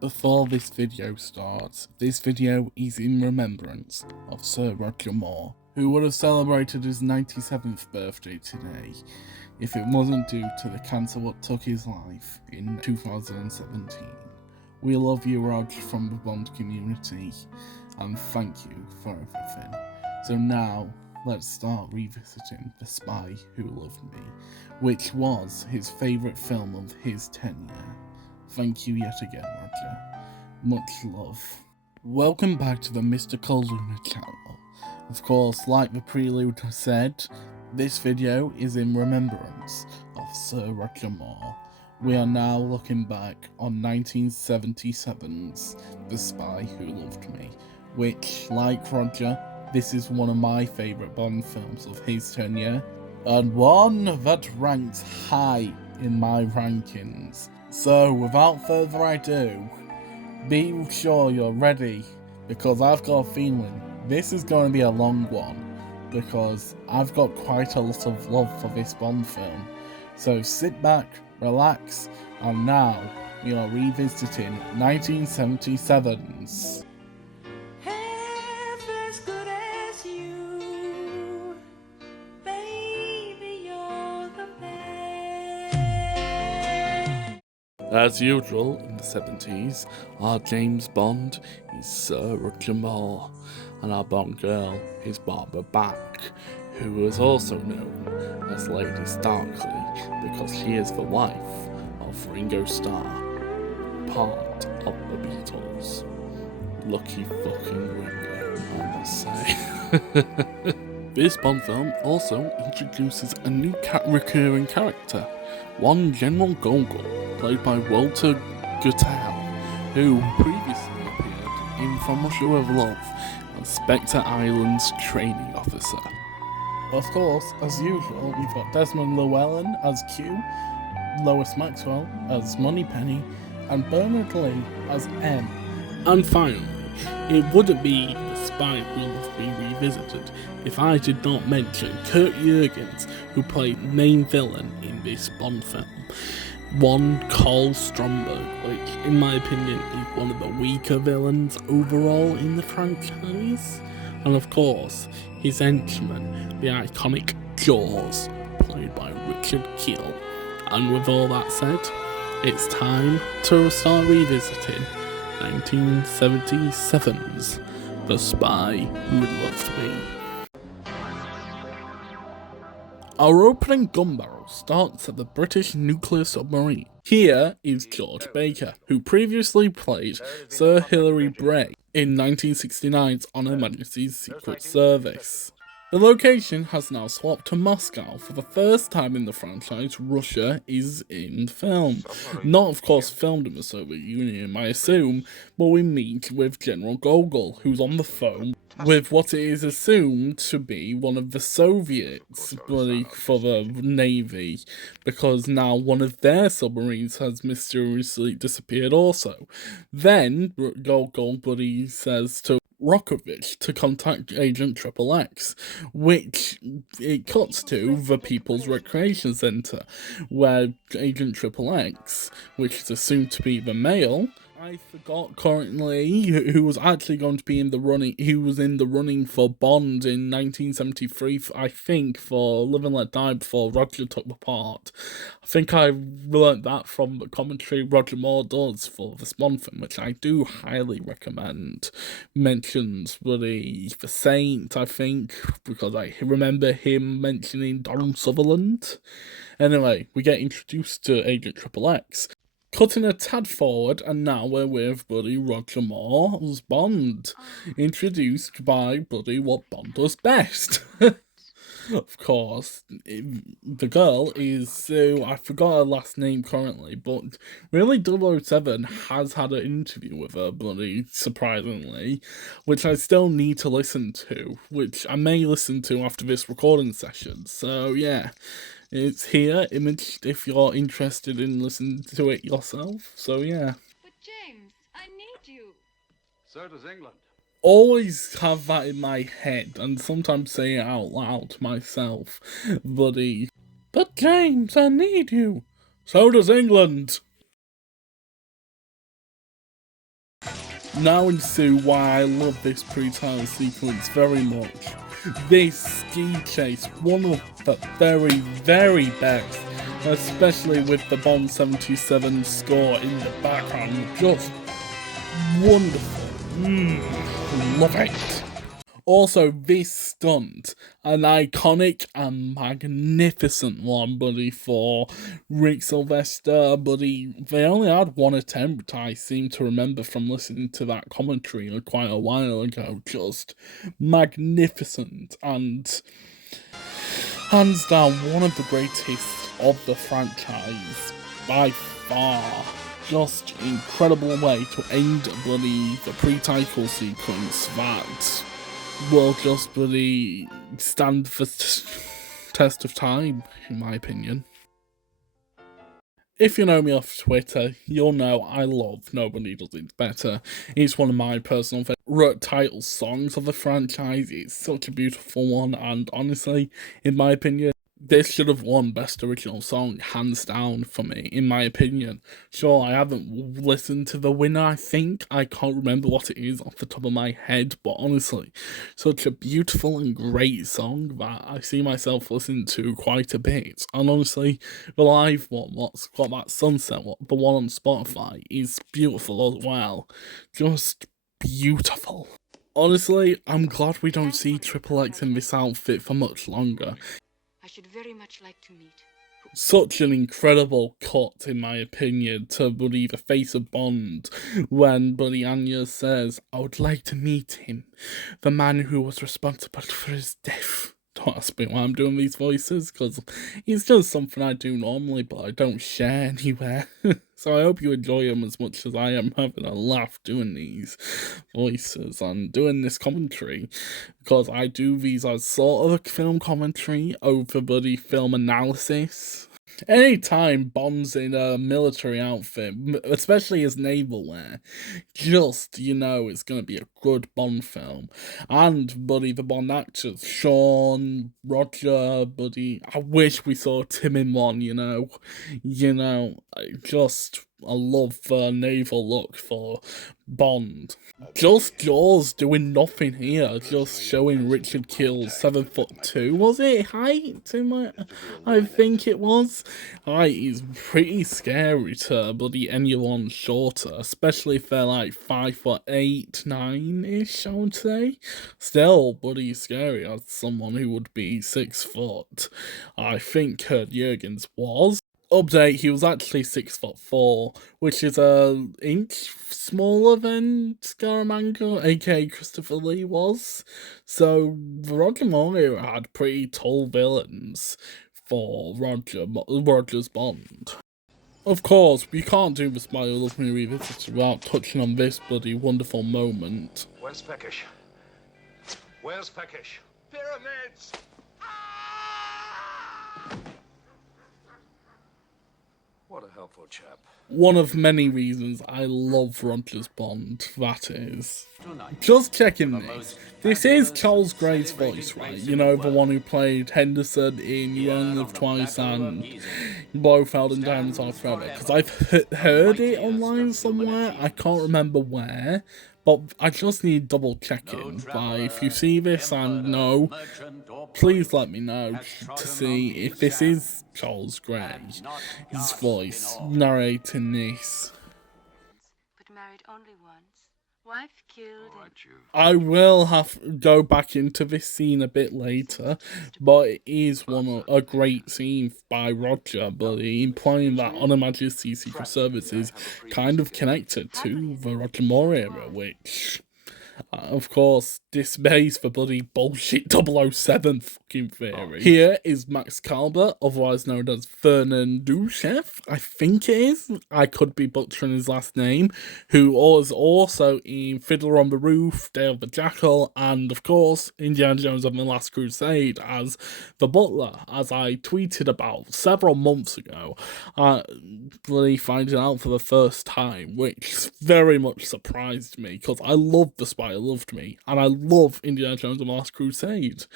Before this video starts, this video is in remembrance of Sir Roger Moore, who would have celebrated his 97th birthday today if it wasn't due to the cancer what took his life in 2017. We love you, Rog, from the Bond community, and thank you for everything. So now, let's start revisiting The Spy Who Loved Me, which was his favourite film of his tenure. Thank you yet again, Roger. Much love. Welcome back to the Mystical Luna channel. Of course, like the prelude said, this video is in remembrance of Sir Roger Moore. We are now looking back on 1977's The Spy Who Loved Me, which, like Roger, this is one of my favourite Bond films of his tenure, and one that ranks high in my rankings. So, without further ado, be sure you're ready, because I've got a feeling this is going to be a long one, because I've got quite a lot of love for this Bond film. So sit back, relax, and now we are revisiting 1977's As usual in the 70s, our James Bond is Sir Roger Moore, and our Bond girl is Barbara Bach, who is also known as Lady Starkly because she is the wife of Ringo Starr, part of the Beatles. Lucky fucking Ringo, I must say. This Bond film also introduces a new recurring character, one General Gogol, played by Walter Guttel, who previously appeared in From Russia with Love as Spectre Island's training officer. Of course, as usual, we've got Desmond Llewellyn as Q, Lois Maxwell as Moneypenny, and Bernard Lee as M. And finally, it wouldn't be The Spy Who Loved Me revisited if I did not mention Kurt Jurgens, who played main villain in this Bond film. One Carl Stromberg, which in my opinion is one of the weaker villains overall in the franchise. And of course, his henchman, the iconic Jaws, played by Richard Kiel. And with all that said, it's time to start revisiting 1977's The Spy Who Loved Me. Our opening gun barrel starts at the British nuclear submarine. Here is George Baker, who previously played Sir Hilary Bray in 1969's On Her Majesty's Secret Service. The location has now swapped to Moscow. For the first time in the franchise, Russia is in film. Not, of course, filmed in the Soviet Union, I assume, but we meet with General Gogol, who's on the phone with what is assumed to be one of the Soviets for the Navy, because now one of their submarines has mysteriously disappeared also. Then Gogol buddy says to Rokovich to contact Agent XXX, which it cuts to the People's Recreation Centre, where Agent XXX, which is assumed to be the male, I forgot currently who was actually going to be in the running. He was in the running for Bond in 1973, I think, for Live and Let Die before Roger took the part. I think I learnt that from the commentary Roger Moore does for this Bond film, which I do highly recommend. Mentions the Saint, I think, because I remember him mentioning Donald Sutherland. Anyway, we get introduced to Agent XXX. Cutting a tad forward, and now we're with Buddy Roger Moore as Bond, introduced by Buddy what Bond does best. Of course, the girl is, I forgot her last name currently, but really 007 has had an interview with her, Buddy, surprisingly, which I still need to listen to, which I may listen to after this recording session, so yeah. It's here, imaged, if you're interested in listening to it yourself. So, yeah. But James, I need you. So does England. Always have that in my head, and sometimes say it out loud to myself. Buddy. But James, I need you. So does England. Now into why I love this pre-title sequence very much. This ski chase, one of the very, very best, especially with the Bond 77 score in the background, just wonderful. Love it. Also, this stunt, an iconic and magnificent one, buddy, for Rick Sylvester, buddy. They only had one attempt, I seem to remember from listening to that commentary quite a while ago. Just magnificent and hands down one of the greatest of the franchise by far. Just incredible way to end, buddy, the pre-title sequence that will just bloody stand for test of time, in my opinion. If you know me off Twitter, you'll know I love Nobody Does It Better. It's one of my personal favourite title songs of the franchise. It's such a beautiful one, and honestly, in my opinion, this should have won Best Original Song, hands down, for me, in my opinion. Sure, I haven't listened to the winner, I think. I can't remember what it is off the top of my head, but honestly, such a beautiful and great song that I see myself listening to quite a bit. And honestly, the live one, what's got that sunset, the one on Spotify, is beautiful as well. Just beautiful. Honestly, I'm glad we don't see Triple X in this outfit for much longer. I should very much like to meet. Such an incredible cut, in my opinion, to Buddy the face of Bond, when Buddy Anya says, "I would like to meet him, the man who was responsible for his death." Don't ask me why I'm doing these voices, because it's just something I do normally, but I don't share anywhere. So I hope you enjoy them as much as I am having a laugh doing these voices and doing this commentary, because I do these as sort of a film commentary over buddy film analysis. Anytime Bond's in a military outfit, especially his naval wear, just, you know, it's going to be a good Bond film. And, buddy, the Bond actors, Sean, Roger, buddy, I wish we saw Tim in one, you know, I love the naval look for Bond. Just Jaws doing nothing here, just showing Richard Keel's 7'2", was it? Height? I think it was. Height is pretty scary to bloody anyone shorter, especially if they're like 5'8", 9-ish, I would say. Still, bloody scary as someone who would be 6 foot. I think Kurt Jurgens was. Update, he was actually 6'4", which is an inch smaller than Scaramanga, aka Christopher Lee, was. So Roger Moore had pretty tall villains for Roger's Bond. Of course, we can't do the Smile Love Me Revisited without touching on this bloody wonderful moment. Where's Peckish? Where's Peckish? Pyramids! What a helpful chap. One of many reasons I love Roger's Bond, that is. Just checking this. This is Charles Gray's voice, right? You know, the one who played Henderson in You Only Live Twice and Blofeld and Diamonds Are Forever. Because I've heard it online somewhere, I can't remember where. But I just need double checking. Like, if you see this and know, please let me know to see if this is Charles Gray's voice narrating this. But married only once. Wife killed. I will have to go back into this scene a bit later, but it is a great scene by Roger, buddy, implying that On Her Majesty's Secret Service is kind of connected to the Roger Moore era, which, of course, dismays the bloody bullshit 007 fucking theory. Here is Max Calber, otherwise known as Vernon Duchef, I think it is. I could be butchering his last name, who was also in Fiddler on the Roof, Day of the Jackal, and of course, Indiana Jones and the Last Crusade as the butler, as I tweeted about several months ago, really finding out for the first time, which very much surprised me, because I love The Spy Who Loved Me, and I love Indiana Jones and the Last Crusade.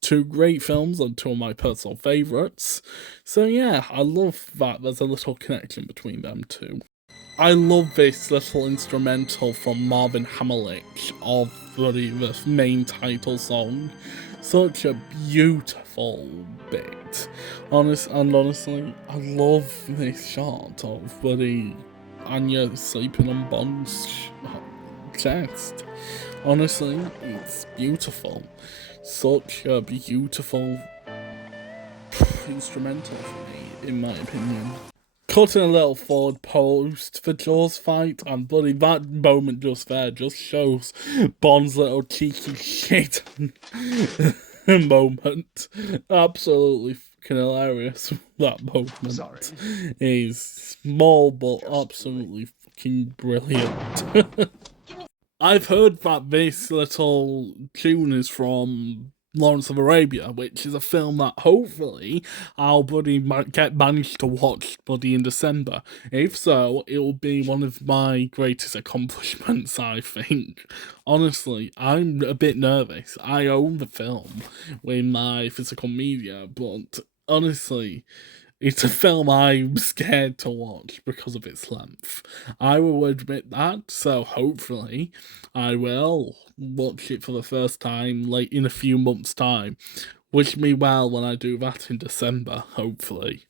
Two great films and two of my personal favourites. So yeah, I love that there's a little connection between them two. I love this little instrumental from Marvin Hammerlich of the main title song. Such a beautiful bit. Honestly, I love this shot of Anya sleeping on Bond's chest. Honestly, it's beautiful. Such a beautiful instrumental for me, in my opinion. Cutting a little forward post for Jaws fight, and that moment just there just shows Bond's little cheeky shit moment. Absolutely fucking hilarious. That moment is small but absolutely fucking brilliant. I've heard that this little tune is from Lawrence of Arabia, which is a film that hopefully our buddy might managed to watch in December. If so, it will be one of my greatest accomplishments, I think. Honestly, I'm a bit nervous. I own the film with my physical media, but honestly, it's a film I'm scared to watch because of its length. I will admit that, so hopefully I will watch it for the first time like in a few months' time. Wish me well when I do that in December, hopefully.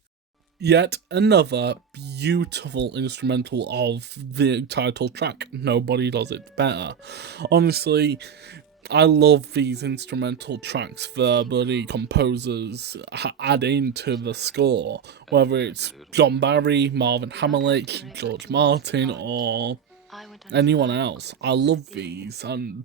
Yet another beautiful instrumental of the title track. Nobody does it better. Honestly, I love these instrumental tracks the composers add into the score, whether it's John Barry, Marvin Hammerlich, George Martin, or anyone else. I love these, and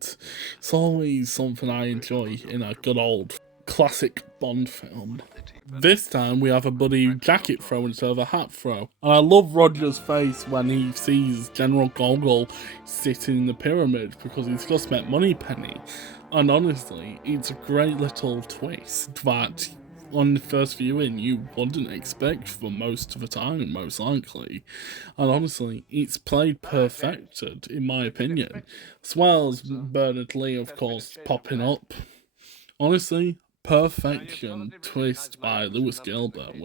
it's always something I enjoy in a good old classic Bond film. This time we have a jacket throw instead of a hat throw. And I love Roger's face when he sees General Gogol sitting in the pyramid because he's just met Moneypenny. And honestly, it's a great little twist that on the first viewing you wouldn't expect for most of the time, most likely. And honestly, it's played perfected, in my opinion. As well as Bernard Lee, of course, popping up. Honestly, perfection twist by Lewis Gilbert.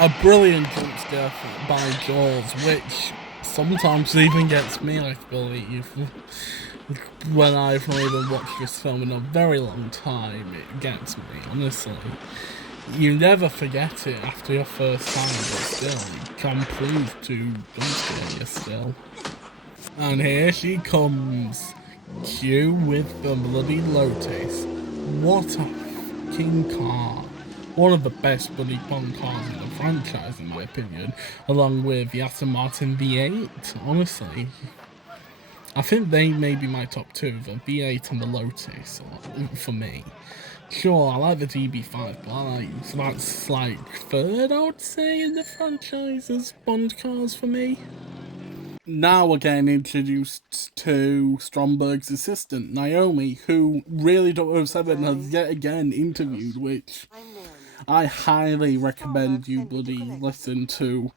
A brilliant jump scare by Jaws, which sometimes even gets me, I believe. When I've not even watched this film in a very long time, it gets me, honestly. You never forget it after your first time, but still, it can prove to jump scare you still. And here she comes. Q with the bloody Lotus. What a fucking car. One of the best bloody Bond cars in the franchise, in my opinion, along with the Aston Martin V8, honestly. I think they may be my top two, the V8 and the Lotus, for me. Sure, I like the DB5, but that's like third, I would say, in the franchise as Bond cars for me. Now we're getting introduced to Stromberg's assistant, Naomi, who really 007 has yet again interviewed, which I highly recommend you listen to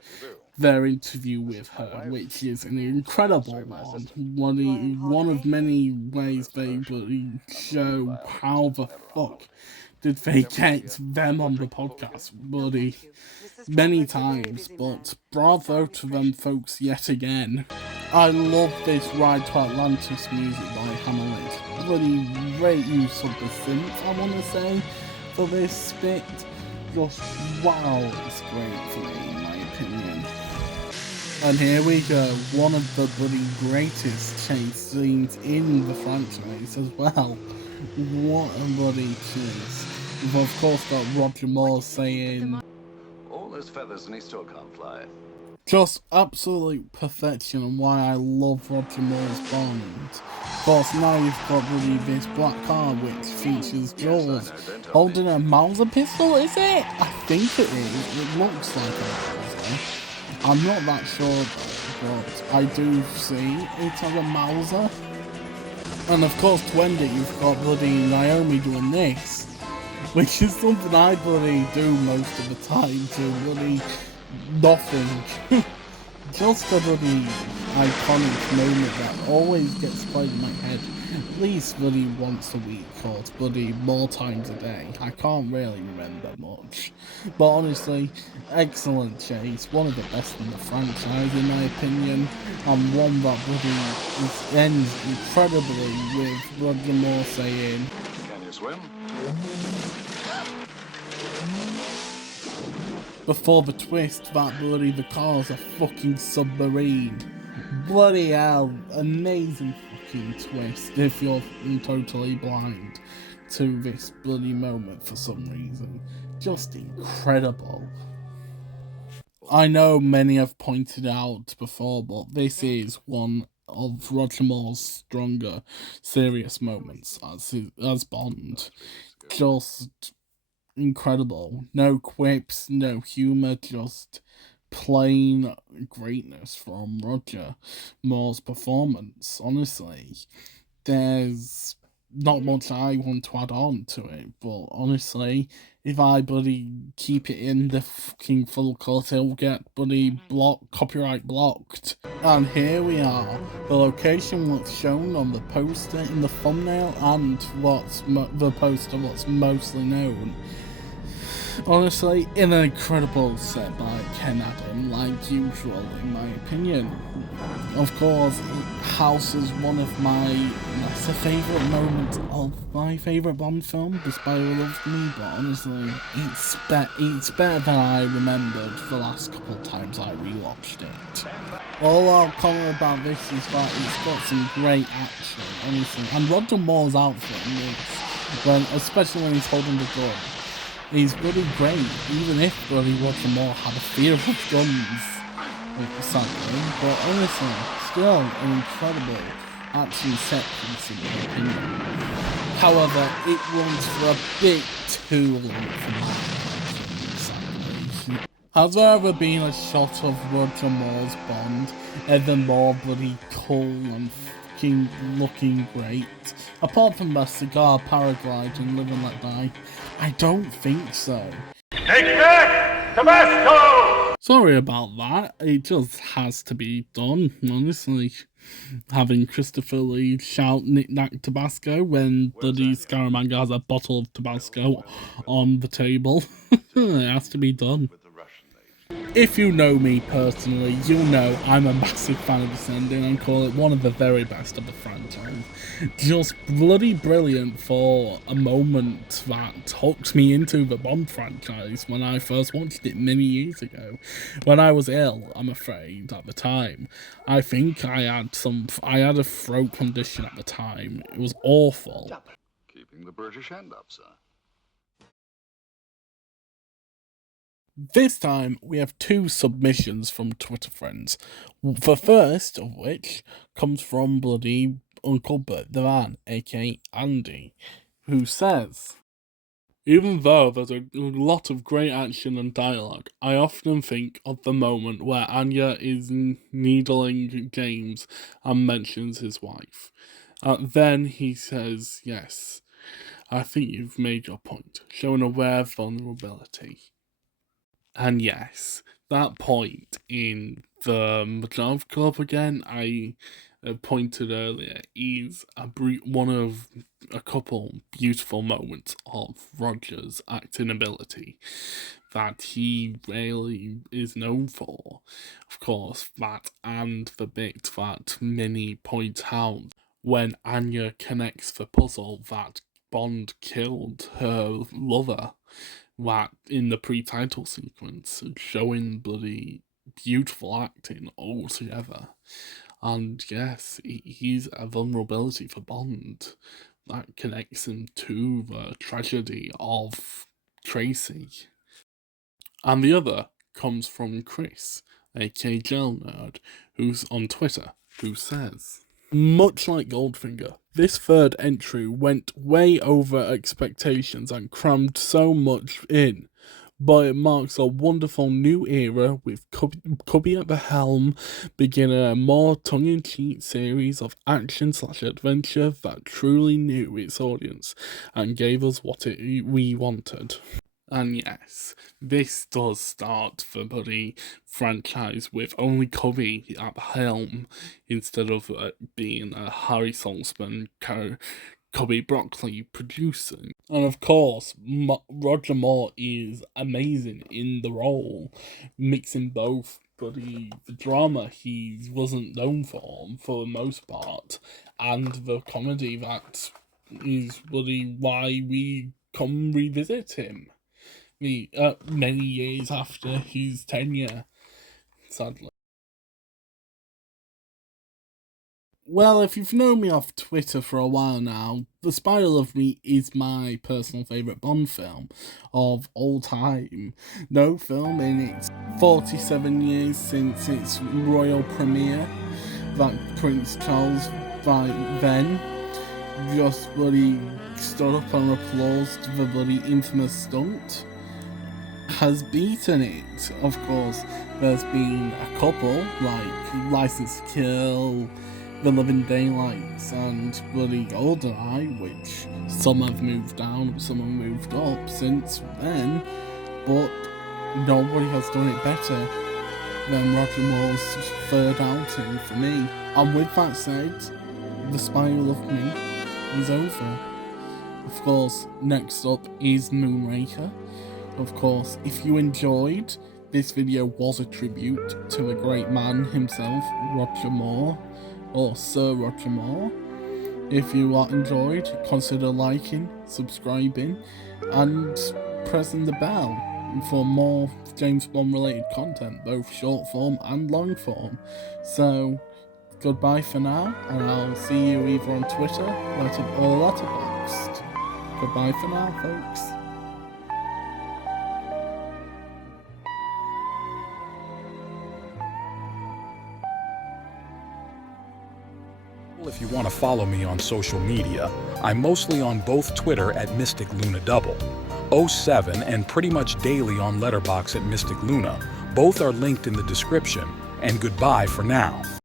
their interview with her, which is an incredible one. One of many ways they show how the fuck did they get them on the podcast, many times, but bravo to them folks yet again. I love this Ride to Atlantis music by Hammerlich. Great use of the synth, I want to say, for this bit. Just wow, it's great for me, in my opinion. And here we go, one of the greatest chase scenes in the franchise as well. What a chase. We've of course got Roger Moore saying, All those feathers and he still can't fly. just absolute perfection and why I love Roger Moore's Bond. Of course, now you've got this black car which features Jaws holding a Mauser pistol, is it? I think it is. It looks like a Mauser. I'm not that sure though, but I do see it as a Mauser. And of course, to end it, you've got Naomi doing this, which is something I do most of the time to nothing. Just a iconic moment that always gets played in my head at least bloody once a week or bloody more times a day. I can't really remember much. But honestly, excellent chase, one of the best in the franchise in my opinion, and one that bloody ends incredibly with Roger Moore saying, Can you swim? before the twist that bloody the car's a fucking submarine. Bloody hell, amazing fucking twist if you're totally blind to this bloody moment for some reason. Just incredible. I know many have pointed out before, but this is one of Roger Moore's stronger, serious moments as Bond. Just incredible. No quips, no humour, just plain greatness from Roger Moore's performance. Honestly, there's not much I want to add on to it, but honestly, if I bloody keep it in the fucking full cut, it'll get bloody copyright blocked. And here we are. The location was shown on the poster in the thumbnail, and the poster what's mostly known. Honestly, an incredible set by Ken Adam, like usual in my opinion. Of course, it houses one of my lesser favourite moments of my favourite Bond film, The Spy Who Loved Me, but honestly, it's better than I remembered the last couple of times I rewatched it. All I'll comment about this is that it's got some great action, honestly, and Roger Moore's outfit in this, especially when he's holding the gun. He's bloody great, even if bloody Roger Moore had a fear of guns, sadly, but honestly, still an incredible action set piece in my opinion. However, it runs for a bit too long for my liking, sadly. Has there ever been a shot of Roger Moore's Bond ever more bloody cool and fucking looking great? Apart from the cigar, paraglide and Live and Let Die, I don't think so. Take that, Tabasco! Sorry about that, it just has to be done, honestly. Having Christopher Lee shout Knick Knack Tabasco when bloody Scaramanga has a bottle of Tabasco on the table. It has to be done. If you know me personally, you'll know I'm a massive fan of this ending and call it one of the very best of the franchise. Just bloody brilliant for a moment that hooked me into the Bond franchise when I first watched it many years ago. When I was ill, I'm afraid, at the time. I think I had a throat condition at the time. It was awful. Keeping the British end up, sir. This time, we have two submissions from Twitter friends. The first of which comes from bloody Uncle Bert the Van, aka Andy, who says, even though there's a lot of great action and dialogue, I often think of the moment where Anya is needling James and mentions his wife. Then he says, yes, I think you've made your point, showing a rare vulnerability. And yes, that point in the Majorov Club again, I pointed earlier, is one of a couple beautiful moments of Roger's acting ability that he really is known for. Of course, that and the bit that Minnie points out when Anya connects the puzzle that Bond killed her lover. That in the pre-title sequence, showing bloody beautiful acting altogether. And yes, he's a vulnerability for Bond that connects him to the tragedy of Tracy. And the other comes from Chris, aka Gel Nerd, who's on Twitter, who says, much like Goldfinger, this third entry went way over expectations and crammed so much in, but it marks a wonderful new era with Cubby at the helm, beginning a more tongue-in-cheek series of action/adventure that truly knew its audience and gave us what we wanted. And yes, this does start the bloody franchise with only Cubby at the helm instead of being a Harry Saltzman Cubby Broccoli producing. And of course, Roger Moore is amazing in the role, mixing both the drama he wasn't known for the most part, and the comedy that is why we come revisit him many years after his tenure, sadly. Well, if you've known me off Twitter for a while now, The Spiral of Me is my personal favourite Bond film of all time. No film in its 47 years since its royal premiere that Prince Charles by then just bloody stood up and applauded the bloody infamous stunt, has beaten it. Of course, there's been a couple like License to Kill, The Living Daylights, and bloody GoldenEye, which some have moved down, some have moved up since then, but nobody has done it better than Roger Moore's third outing for me. And with that said, The Spiral of Me is over. Of course, next up is Moonraker. Of course, if you enjoyed, this video was a tribute to the great man himself, Roger Moore, or Sir Roger Moore. If you enjoyed, consider liking, subscribing, and pressing the bell for more James Bond related content, both short form and long form. So, goodbye for now, and I'll see you either on Twitter or Letterboxd. Goodbye for now, folks. If you want to follow me on social media, I'm mostly on both Twitter at Mystic Luna Double, 07 and pretty much daily on Letterboxd at Mystic Luna. Both are linked in the description, and goodbye for now.